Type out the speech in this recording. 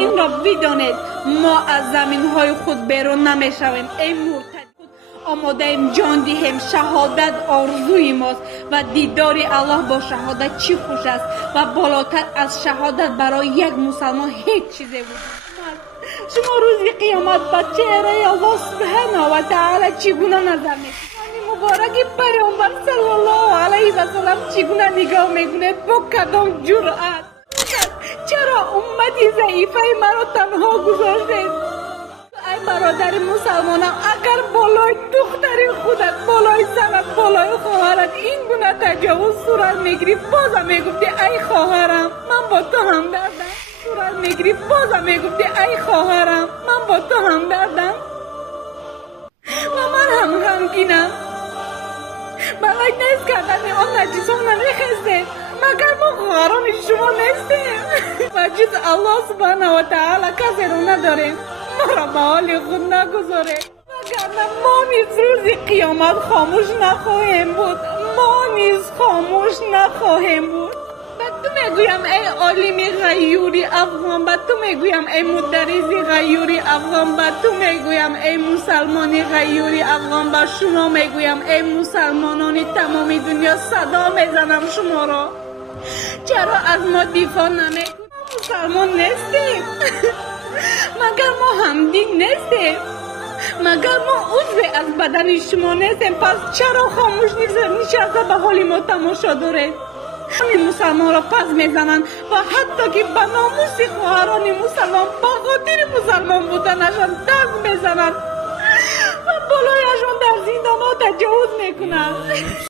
این را بدانید ما از زمین های خود بیرون نمیشویم. ای مرتد آماده ایم جان دهیم، شهادت آرزوی ماست و دیدار الله با شهادت چی خوش است و بالاتر از شهادت برای یک مسلمان هیچ چیزی وجود. شما روز قیامت با چهره الله سبحانه و تعالی چگونه نظر میکنید؟ مبارک پیامبر صلی الله علیه و سلم چگونه نگاه میکنید؟ با کدام جرأت؟ چرا امتی ضعیفه مرا تنها گذاشتید؟ ای برادر مسلمانم، اگر بالای دختر خودت، بالای زنت، بالای خواهرت این گونه تجاوز صورت میگیری، بازم میگفتی ای خواهرم من با تو همدردم. صورت میگیری بازم میگفتی ای خواهرم من با تو همدردم. و من هم غمگینم. برای نیست کردن آن نجسان نمیخستید مگر ما خواهران شما نیستیم و جز الله سبحانه و تعالی کسی رو نداریم. ما را به حال خود نگذارید وگرنه ما نیز روز قیامت خاموش نخواهیم بود. ما نیز خاموش نخواهیم بود. به تو میگویم ای عالم غیوری افغان، به تو میگویم ای مدرس غیوری افغان، به تو میگویم ای مسلمان غیوری افغان، به شما میگویم ای مسلمانان تمام دنیا صدا میزنم شما را. چرا از ما دفاع نمیکنید؟ مسلمان نیستیم؟ مگر ما همدین نیستیم؟ مگر ما عضو از بدن شما نیستیم؟ پس چرا خاموش نشسته به حال ما تماشا دارید؟ همین مسلمان را پس میزنند و حتی که به ناموس خواهران مسلمان به خاطر مسلمان بودنشان دست میزنند و بالایشان در زندانها تجاوز میکنند.